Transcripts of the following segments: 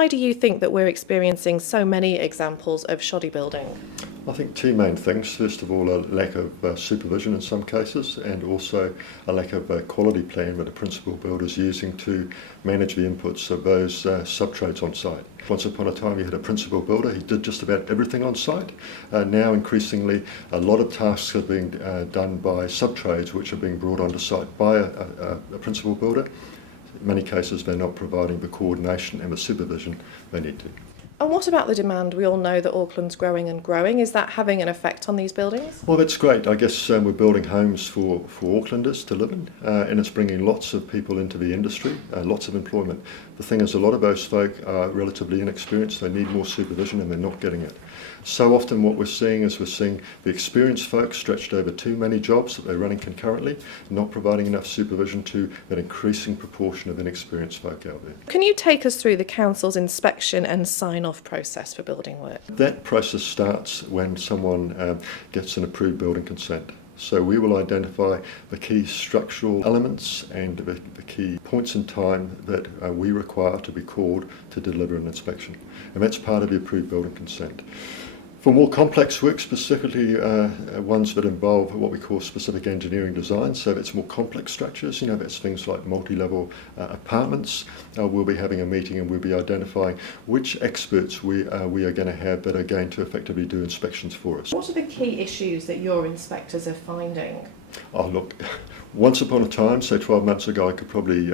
why do you think that we're experiencing so many examples of shoddy building? I think two main things. First of all, a lack of supervision in some cases, and also a lack of a quality plan that a principal builder is using to manage the inputs of those sub-trades on site. Once upon a time you had a principal builder, he did just about everything on site. Now increasingly a lot of tasks are being done by sub-trades which are being brought onto site by a principal builder. In many cases they're not providing the coordination and the supervision they need to. And what about the demand? We all know that Auckland's growing and growing. Is that having an effect on these buildings? Well, that's great. I guess we're building homes for Aucklanders to live in, and it's bringing lots of people into the industry, lots of employment. The thing is, a lot of those folk are relatively inexperienced. They need more supervision and they're not getting it. So often what we're seeing is the experienced folks stretched over too many jobs that they're running concurrently, not providing enough supervision to an increasing proportion of inexperienced folk out there. Can you take us through the council's inspection and sign-off process for building work? That process starts when someone gets an approved building consent. So we will identify the key structural elements and the key points in time that we require to be called to deliver an inspection. And that's part of the approved building consent. For more complex work, specifically ones that involve what we call specific engineering design, so it's more complex structures, that's things like multi-level apartments, we'll be having a meeting and we'll be identifying which experts we are going to have that are going to effectively do inspections for us. What are the key issues that your inspectors are finding? Oh, look, once upon a time, say 12 months ago, I could probably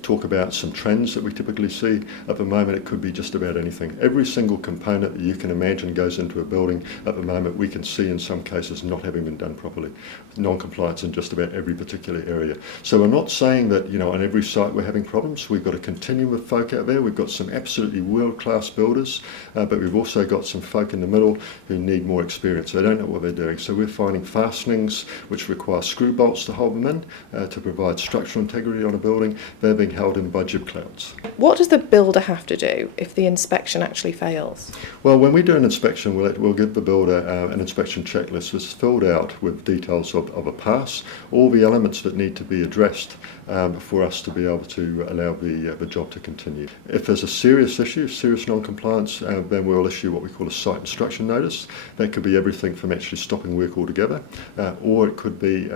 talk about some trends that we typically see. At the moment, it could be just about anything. Every single component that you can imagine goes into a building at the moment, we can see in some cases not having been done properly. Non-compliance in just about every particular area. So we're not saying that, on every site we're having problems. We've got a continuum of folk out there. We've got some absolutely world-class builders, but we've also got some folk in the middle who need more experience. They don't know what they're doing. So we're finding fastenings which require screw bolts to hold them in, to provide structural integrity on a building. They're being held in by jib clouds. What does the builder have to do if the inspection actually fails? Well, when we do an inspection, we'll give the builder an inspection checklist that's filled out with details of a pass, all the elements that need to be addressed for us to be able to allow the job to continue. If there's a serious issue, serious non-compliance, then we'll issue what we call a site instruction notice. That could be everything from actually stopping work altogether, or it could be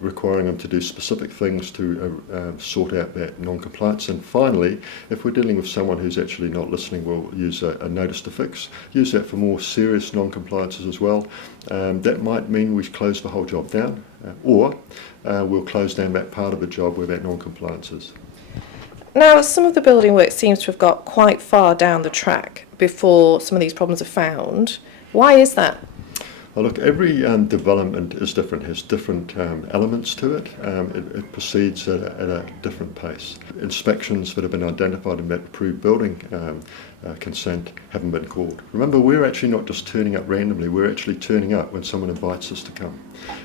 requiring them to do specific things to sort out that non-compliance. And finally, if we're dealing with someone who's actually not listening, we'll use a notice to fix. Use that for more serious non-compliances as well. That might mean we close the whole job down, or we'll close down that part of the job where that non-compliance is. Now, some of the building work seems to have got quite far down the track before some of these problems are found. Why is that? Well, look, every development is different, has different elements to it. It proceeds at a different pace. Inspections that have been identified in that approved building consent haven't been called. Remember, we're actually not just turning up randomly, we're actually turning up when someone invites us to come.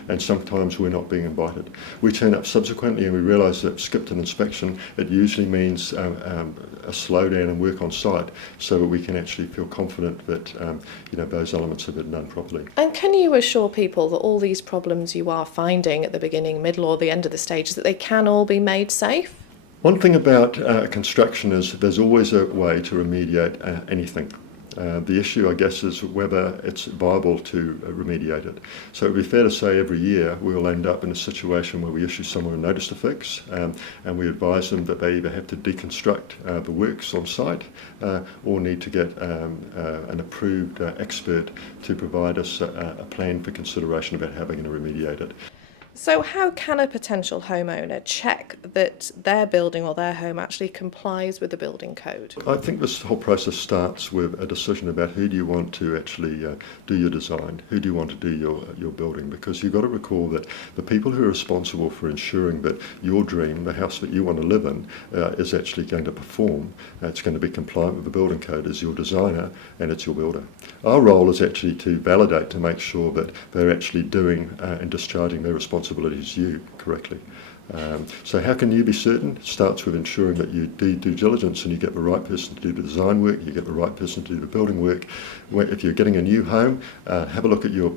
And sometimes we're not being invited. We turn up subsequently and we realise that skipped an inspection, it usually means a slowdown in work on site so that we can actually feel confident that those elements have been done properly. And can you assure people that all these problems you are finding at the beginning, middle or the end of the stages, that they can all be made safe? One thing about construction is there's always a way to remediate anything. The issue, I guess, is whether it's viable to remediate it. So it would be fair to say every year we'll end up in a situation where we issue someone a notice to fix and we advise them that they either have to deconstruct the works on site or need to get an approved expert to provide us a plan for consideration about how they're going to remediate it. So how can a potential homeowner check that their building or their home actually complies with the building code? I think this whole process starts with a decision about who do you want to actually do your design, who do you want to do your building, because you've got to recall that the people who are responsible for ensuring that your dream, the house that you want to live in, is actually going to perform, it's going to be compliant with the building code, is your designer and it's your builder. Our role is actually to validate, to make sure that they're actually doing and discharging their responsibilities correctly. So how can you be certain? It starts with ensuring that you do due diligence and you get the right person to do the design work, you get the right person to do the building work. If you're getting a new home, have a look at your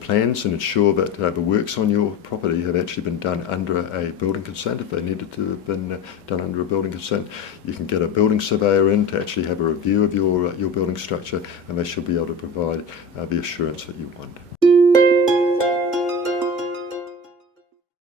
plans and ensure that the works on your property have actually been done under a building consent. If they needed to have been done under a building consent, you can get a building surveyor in to actually have a review of your building structure, and they should be able to provide the assurance that you want.